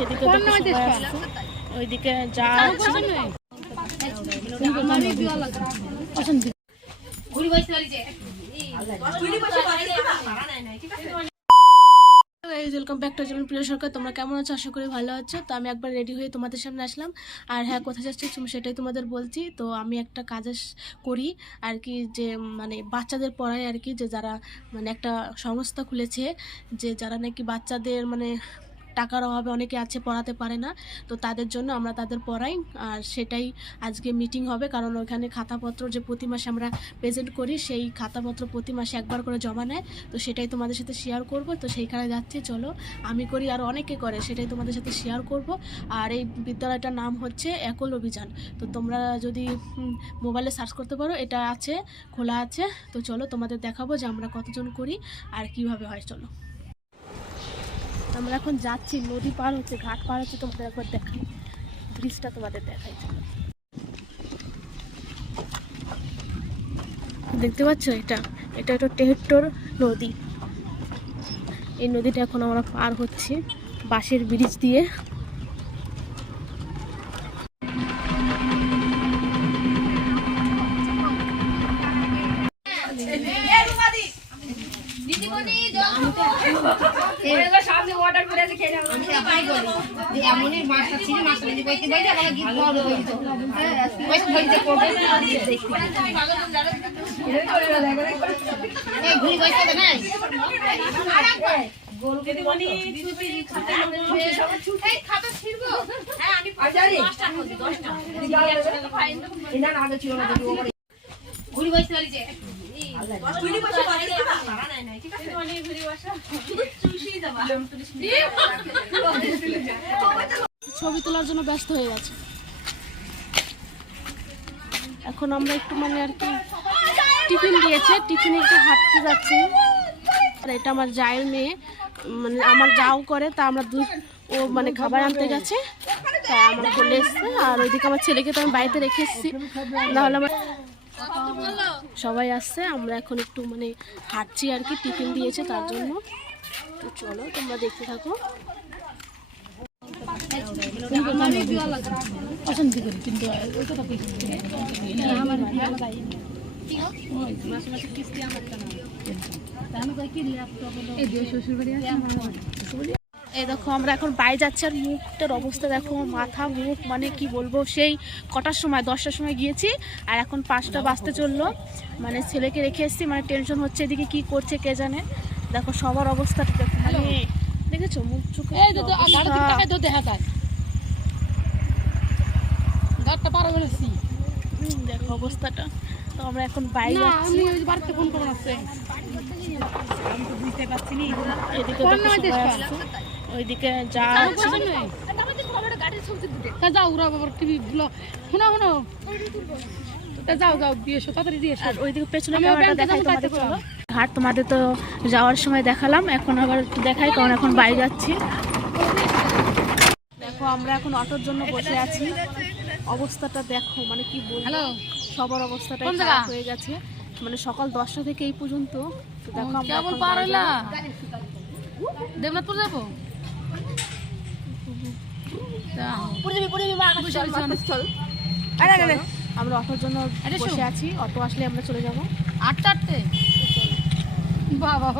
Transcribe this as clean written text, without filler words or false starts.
এদিকে ওইদিকে যা ওয়েলকাম ব্যাক টু চ্যানেল প্রিয় সরকার। তোমরা কেমন আছো? আশা করি ভালো আছো। তো আমি একবার রেডি হয়ে তোমাদের সামনে আসলাম। আর হ্যাঁ, কোথায় যাচ্ছি সেটাই তোমাদের বলছি। তো আমি একটা কাজ করি আর কি, যে মানে বাচ্চাদের পড়াই আর কি, যে যারা মানে একটা সংস্থা খুলেছে, যে যারা নাকি বাচ্চাদের মানে টাকার অভাবে অনেকে আছে, পড়াতে পারে না, তো তাদের জন্য আমরা তাদের পড়াই। আর সেটাই আজকে মিটিং হবে, কারণ ওখানে খাতাপত্র যে প্রতি মাসে আমরা প্রেজেন্ট করি, সেই খাতাপত্র প্রতি মাসে একবার করে জমা নেয়। তো সেটাই তোমাদের সাথে শেয়ার করব। তো সেইখানে যাচ্ছি, চলো। আমি করি আর অনেকে করে, সেটাই তোমাদের সাথে শেয়ার করব। আর এই বিদ্যালয়টার নাম হচ্ছে একল অভিযান। তো তোমরা যদি মোবাইলে সার্চ করতে পারো, এটা আছে, খোলা আছে। তো চলো তোমাদের দেখাবো যে আমরা কতজন করি আর কিভাবে হয়। চলো, আমরা এখন যাচ্ছি, নদী পার হচ্ছে, ঘাট পার হচ্ছে। তোমাদের একবার দেখাই, ব্রিজটা তোমাদের দেখাই। দেখতে পাচ্ছ, এটা একটা টেহেট্টর নদী। এই নদীটা এখন আমরা পার হচ্ছি বাঁশের ব্রিজ দিয়ে। ছবি তোলার জন্য ব্যস্ত হয়ে গেছে। এখন আমরা একটু মানে আর কি টিফিন দিয়েছে, টিফিনে একটু হাঁটতে যাচ্ছি। আর এটা আমার জায়ের মেয়ে, মানে আমার যাও করে, তা আমরা ও মানে খাবার আনতে গেছে, তাই আমার বলে এসছে। আর ওইদিকে আমার ছেলেকে তো আমি বাড়িতে রেখে এসেছি, নাহলে আমার সবাই আসছে। আমরা এখন একটু মানে হাঁটছি আর কি, টিফিন দিয়েছে তার জন্য। তো চলো তোমরা দেখতে থাকো। এই দেখো, আমরা এখন বাইরে যাচ্ছি। আর মুখটার অবস্থা দেখো, মাথা মুখ মানে কি বলবো, সেই কটার সময় 10টার সময় গিয়েছি, আর এখন 5টা বাজতে চললো। মানে ছেলেকে রেখে এসেছি, মানে টেনশন হচ্ছে এদিকে কি করছে কে জানে। দেখো সবার অবস্থাটা দেখো, মানে দেখেছো মুখ চোখ দেখো অবস্থাটা। তো আমরা এখন বাইরে যাচ্ছি। এদিকে ওইদিকে যা ঘাট তোমাদের তো যাওয়ার সময় দেখালাম, এখন আবার একটু দেখাই, কারণ এখন বাইরে যাচ্ছি। দেখো আমরা এখন অটোর জন্য বসে আছি। অবস্থাটা দেখো, মানে কি বলবো, সবার অবস্থাটাই খারাপ হয়ে গেছে। মানে সকাল 10টা থেকে এই পর্যন্ত। তো দেখো দেবনাথপুর যাবো, আমরা অটোর জন্য বসে আছি। অটো আসলে আমরা চলে যাবো 8টা। বাবা